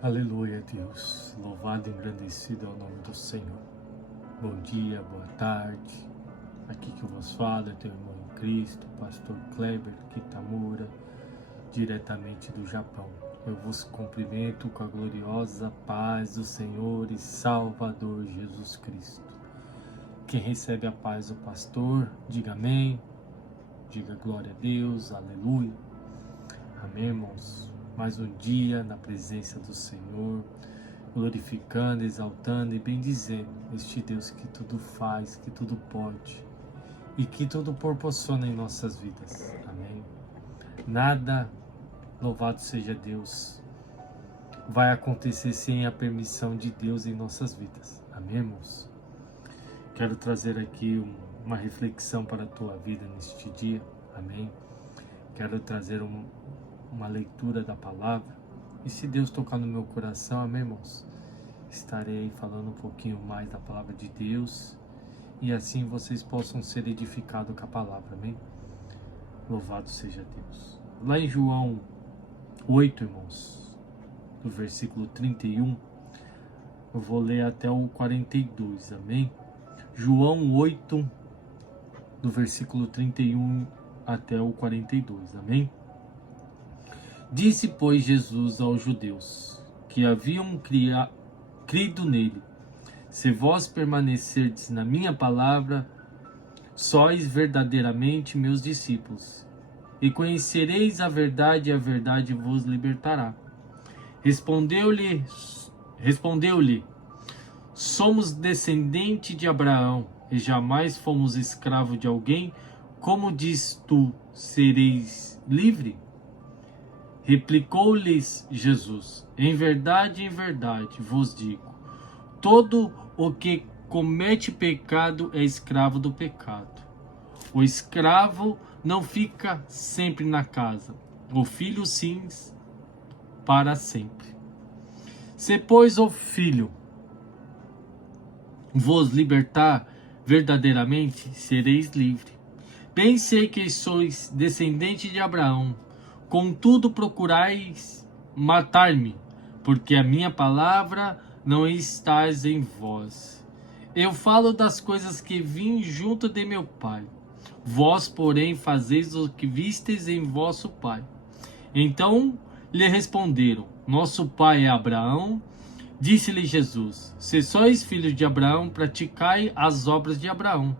Aleluia, Deus. Louvado e engrandecido é o nome do Senhor. Bom dia, boa tarde. Aqui que eu vos falo é teu irmão em Cristo, pastor Kleber Kitamura, diretamente do Japão. Eu vos cumprimento com a gloriosa paz do Senhor e Salvador Jesus Cristo. Quem recebe a paz do pastor, diga amém, diga glória a Deus, aleluia. Amém, irmãos? Mais um dia na presença do Senhor, glorificando, exaltando e bendizendo este Deus que tudo faz, que tudo pode e que tudo proporciona em nossas vidas. Amém? Nada, louvado seja Deus, vai acontecer sem a permissão de Deus em nossas vidas. Amém, irmãos? Quero trazer aqui uma reflexão para a tua vida neste dia. Amém? Quero trazer uma leitura da palavra, e se Deus tocar no meu coração, amém, irmãos, estarei falando um pouquinho mais da palavra de Deus, e assim vocês possam ser edificados com a palavra, amém? Louvado seja Deus. Lá em João 8, irmãos, do versículo 31, eu vou ler até o 42, amém? João 8, do versículo 31 até o 42, amém? Disse, pois, Jesus aos judeus que haviam crido nele: se vós permanecerdes na minha palavra, sois verdadeiramente meus discípulos, e conhecereis a verdade, e a verdade vos libertará. Respondeu-lhe, somos descendente de Abraão, e jamais fomos escravo de alguém. Como diz tu, sereis livre? Replicou-lhes Jesus: em verdade, vos digo, todo o que comete pecado é escravo do pecado. O escravo não fica sempre na casa, o filho sim, para sempre. Se, pois, o filho vos libertar, verdadeiramente sereis livre. Bem sei que sois descendente de Abraão, contudo procurais matar-me, porque a minha palavra não estás em vós. Eu falo das coisas que vim junto de meu Pai. Vós, porém, fazeis o que vistes em vosso pai. Então lhe responderam: nosso pai é Abraão. Disse-lhe Jesus: se sois filhos de Abraão, praticai as obras de Abraão.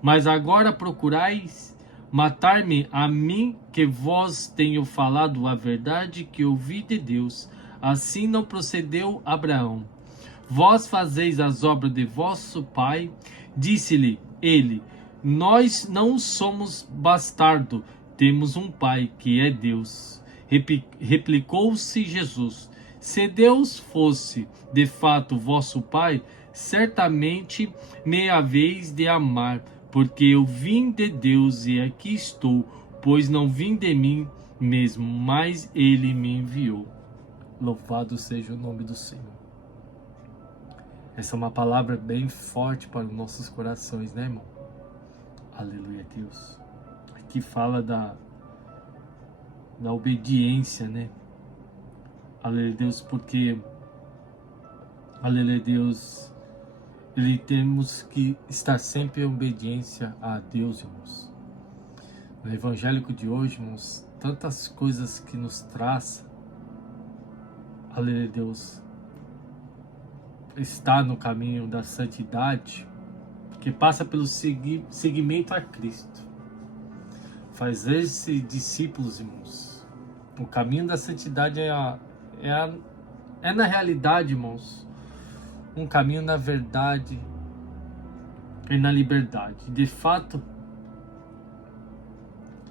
Mas agora procurais matar-me a mim, que vos tenho falado a verdade que ouvi de Deus. Assim não procedeu Abraão. Vós fazeis as obras de vosso pai. Disse-lhe ele: nós não somos bastardo, temos um pai, que é Deus. Replicou-se Jesus: se Deus fosse de fato vosso pai, certamente me haveis de amar, porque eu vim de Deus e aqui estou, pois não vim de mim mesmo, mas ele me enviou. Louvado seja o nome do Senhor. Essa é uma palavra bem forte para os nossos corações, né, irmão? Aleluia, Deus. Aqui fala da obediência, né? Aleluia, Deus, porque, aleluia, Deus, temos que estar sempre em obediência a Deus, irmãos. No evangélico de hoje, irmãos, tantas coisas que nos traz, aleluia, Deus, está no caminho da santidade, que passa pelo seguimento a Cristo. Fazer-se discípulos, irmãos. O caminho da santidade é na realidade, irmãos, um caminho na verdade e na liberdade. De fato,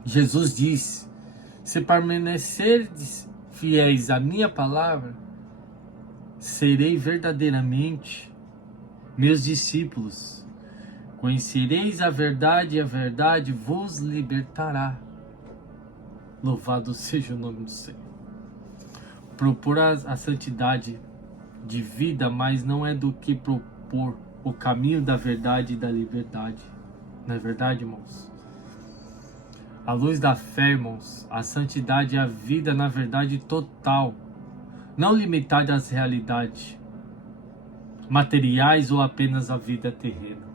Jesus disse: se permanecerdes fiéis à minha palavra, serei verdadeiramente meus discípulos. Conhecereis a verdade, e a verdade vos libertará. Louvado seja o nome do Senhor. Propor a santidade de vida, mas não é do que propor o caminho da verdade e da liberdade. Não é verdade, irmãos? À luz da fé, irmãos, a santidade é a vida na verdade total, não limitada às realidades materiais ou apenas à vida terrena.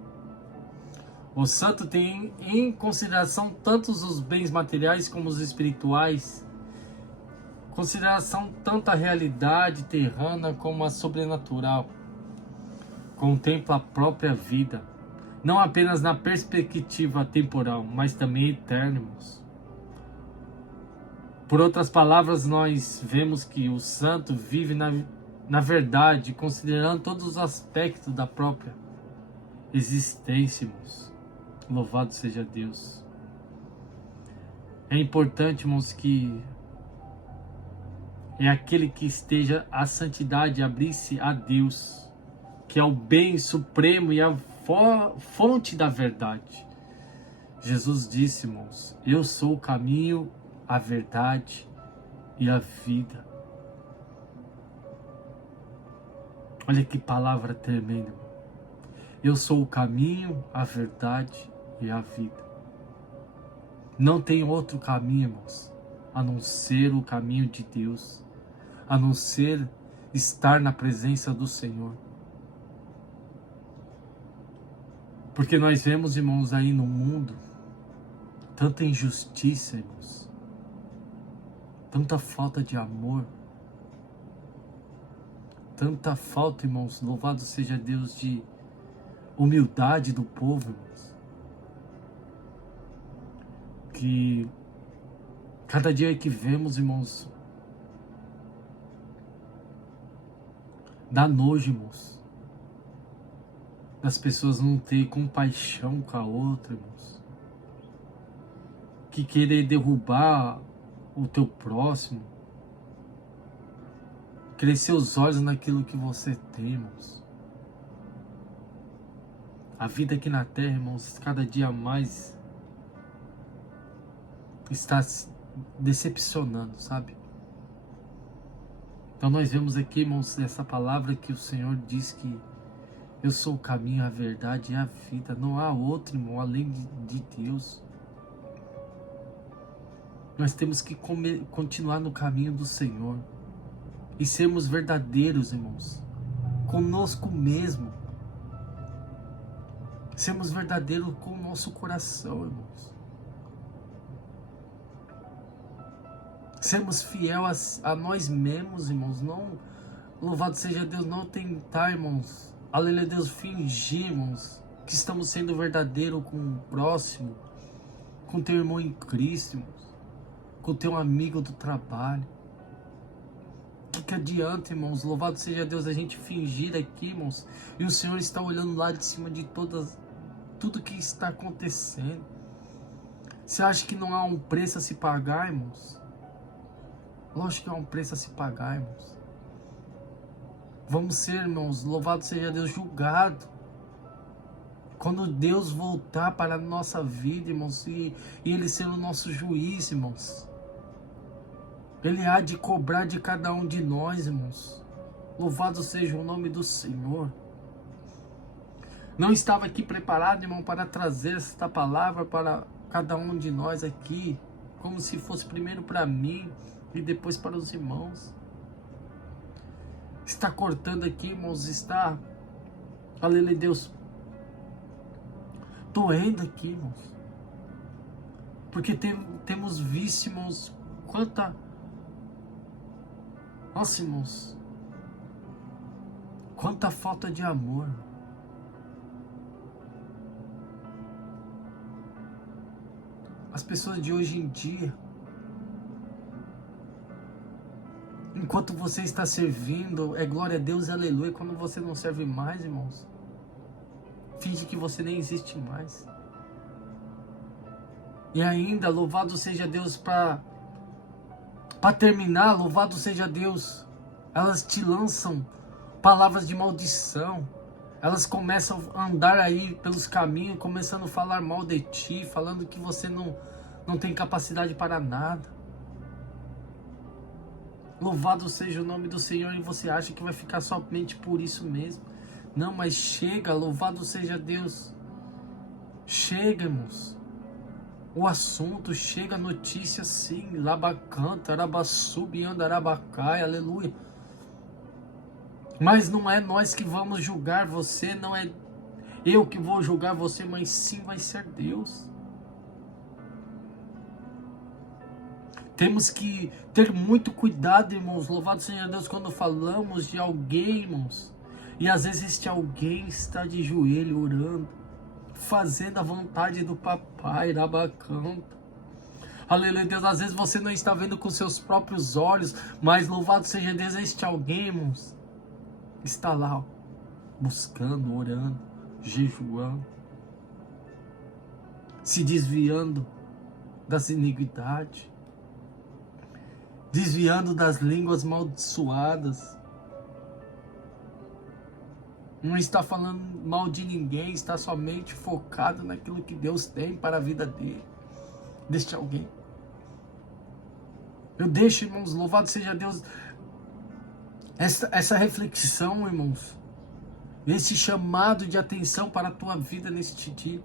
O santo tem em consideração tanto os bens materiais como os espirituais, consideração tanto a realidade terrena como a sobrenatural. Contempla a própria vida, não apenas na perspectiva temporal, mas também eterna, irmãos. Por outras palavras, nós vemos que o santo vive na verdade, considerando todos os aspectos da própria existência, irmãos. Louvado seja Deus. É importante, irmãos, que é aquele que esteja a santidade, abrir-se a Deus, que é o bem supremo e a fonte da verdade. Jesus disse, irmãos, eu sou o caminho, a verdade e a vida. Olha que palavra tremenda, irmão. Eu sou o caminho, a verdade e a vida. Não tem outro caminho, irmãos, a não ser o caminho de Deus, a não ser estar na presença do Senhor. Porque nós vemos, irmãos, aí no mundo, tanta injustiça, irmãos, tanta falta de amor, tanta falta, irmãos, louvado seja Deus, de humildade do povo, irmãos, que cada dia que vemos, irmãos, dá nojo, irmãos, das pessoas não ter compaixão com a outra, irmãos, que querer derrubar o teu próximo, crescer os olhos naquilo que você tem, irmãos. A vida aqui na terra, irmãos, cada dia mais está se decepcionando, sabe? Então nós vemos aqui, irmãos, essa palavra que o Senhor diz que eu sou o caminho, a verdade e a vida. Não há outro, irmão, além de Deus. Nós temos que continuar no caminho do Senhor e sermos verdadeiros, irmãos, conosco mesmo. Sermos verdadeiros com o nosso coração, irmãos. Sermos fiéis a nós mesmos, irmãos. Não, louvado seja Deus, não tentar, irmãos, aleluia, Deus, fingir, irmãos, que estamos sendo verdadeiros com o próximo, com teu irmão em Cristo, irmãos, com teu amigo do trabalho. Que adianta, irmãos, louvado seja Deus, a gente fingir aqui, irmãos, e o Senhor está olhando lá de cima de tudo que está acontecendo. Você acha que não há um preço a se pagar, irmãos? Lógico que há um preço a se pagar, irmãos. Vamos ser, irmãos, louvado seja Deus, julgado. Quando Deus voltar para a nossa vida, irmãos, e Ele ser o nosso juiz, irmãos, Ele há de cobrar de cada um de nós, irmãos. Louvado seja o nome do Senhor. Não estava aqui preparado, irmão, para trazer esta palavra para cada um de nós aqui, como se fosse primeiro para mim e depois para os irmãos. Está cortando aqui, irmãos, está, aleluia, Deus, doendo aqui, irmãos, porque temos visto, irmãos, nossa, irmãos, quanta falta de amor. As pessoas de hoje em dia, enquanto você está servindo, é glória a Deus, aleluia. Quando você não serve mais, irmãos, finge que você nem existe mais. E ainda, louvado seja Deus, para terminar, louvado seja Deus, elas te lançam palavras de maldição. Elas começam a andar aí pelos caminhos, começando a falar mal de ti, falando que você não tem capacidade para nada. Louvado seja o nome do Senhor, e você acha que vai ficar somente por isso mesmo. Não, mas chega, louvado seja Deus. Chega, irmãos. O assunto, chega a notícia sim. Labacanta, Arabassubi, Andarabacai, aleluia. Mas não é nós que vamos julgar você, não é eu que vou julgar você, mas sim vai ser Deus. Temos que ter muito cuidado, irmãos. Louvado seja Deus quando falamos de alguém, irmãos. E às vezes este alguém está de joelho orando, fazendo a vontade do papai, Rabacanta. Aleluia, Deus. Às vezes você não está vendo com seus próprios olhos, mas louvado seja Deus, este alguém, irmãos, está lá, ó, buscando, orando, jejuando, se desviando das iniquidades, desviando das línguas amaldiçoadas. Não está falando mal de ninguém, está somente focado naquilo que Deus tem para a vida dele, deste alguém. Eu deixo, irmãos, louvado seja Deus, essa reflexão, irmãos, esse chamado de atenção para a tua vida neste dia.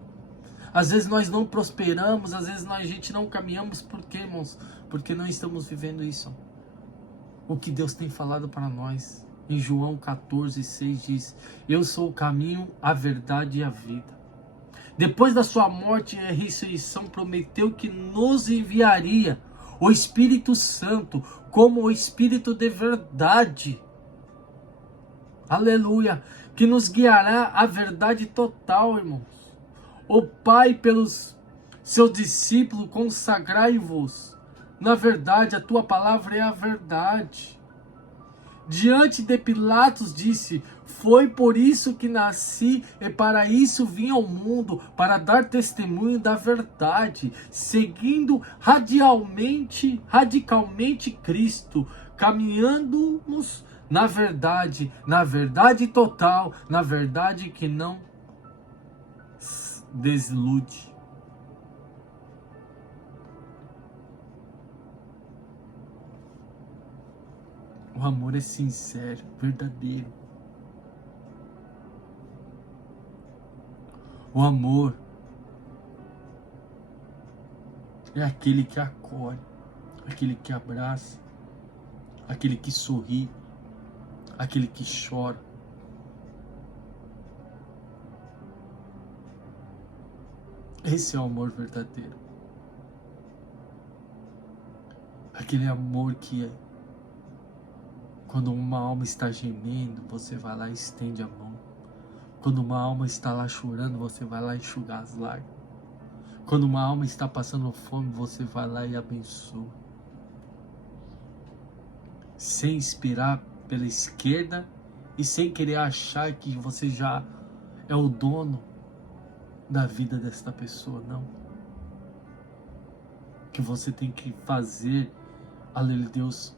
Às vezes nós não prosperamos, às vezes a gente não caminhamos, por quê, irmãos? Porque não estamos vivendo isso. O que Deus tem falado para nós. Em João 14:6 diz: eu sou o caminho, a verdade e a vida. Depois da sua morte e ressurreição, prometeu que nos enviaria o Espírito Santo como o Espírito de verdade. Aleluia! Que nos guiará à verdade total, irmãos. O Pai, pelos seus discípulos, consagrai-vos. Na verdade, a tua palavra é a verdade. Diante de Pilatos disse: foi por isso que nasci e para isso vim ao mundo, para dar testemunho da verdade, seguindo radicalmente Cristo, caminhando-nos na verdade total, na verdade que não desilude. O amor é sincero, verdadeiro. O amor é aquele que acolhe, aquele que abraça, aquele que sorri, aquele que chora. Esse é o amor verdadeiro. Aquele amor que é quando uma alma está gemendo, você vai lá e estende a mão. Quando uma alma está lá chorando, você vai lá enxugar as lágrimas. Quando uma alma está passando fome, você vai lá e abençoa. Sem esperar pela esquerda e sem querer achar que você já é o dono da vida desta pessoa, não. Que você tem que fazer, aleluia, Deus,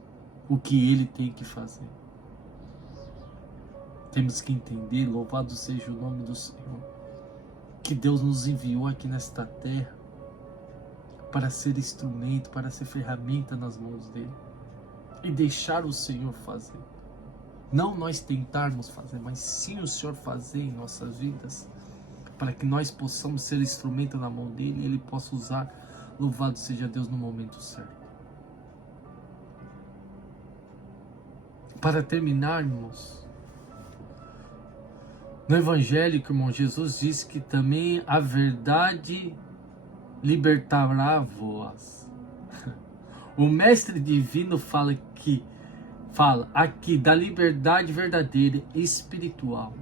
o que ele tem que fazer. Temos que entender, louvado seja o nome do Senhor, que Deus nos enviou aqui nesta terra para ser instrumento, para ser ferramenta nas mãos dele e deixar o Senhor fazer. Não nós tentarmos fazer, mas sim o Senhor fazer em nossas vidas, para que nós possamos ser instrumento na mão dele e ele possa usar, louvado seja Deus, no momento certo. Para terminarmos, no Evangelho, irmão, Jesus diz que também a verdade libertará vós. O Mestre Divino fala aqui da liberdade verdadeira e espiritual.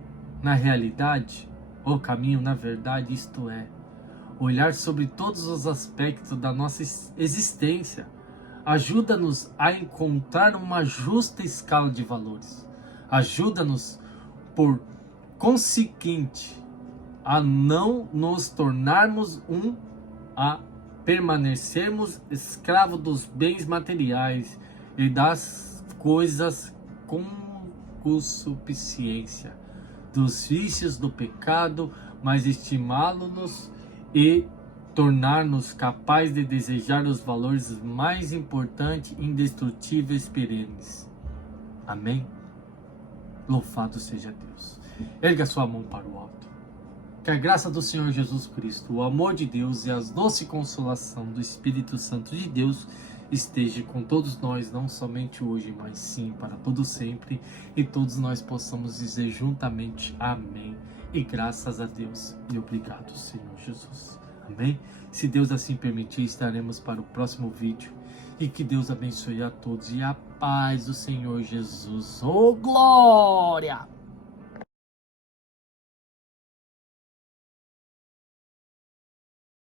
Na realidade, o caminho, na verdade, isto é, olhar sobre todos os aspectos da nossa existência, ajuda-nos a encontrar uma justa escala de valores. Ajuda-nos, por consequente, a não nos tornarmos a permanecermos escravos dos bens materiais e das coisas com concupiscência, dos vícios do pecado, mas estimá-los e tornar-nos capazes de desejar os valores mais importantes, indestrutíveis, perenes. Amém? Louvado seja Deus. Erga sua mão para o alto. Que a graça do Senhor Jesus Cristo, o amor de Deus e a doce consolação do Espírito Santo de Deus esteja com todos nós, não somente hoje, mas sim para todo sempre, e todos nós possamos dizer juntamente amém, e graças a Deus, e obrigado, Senhor Jesus. Amém? Se Deus assim permitir, estaremos para o próximo vídeo, e que Deus abençoe a todos, e a paz do Senhor Jesus. Oh, glória!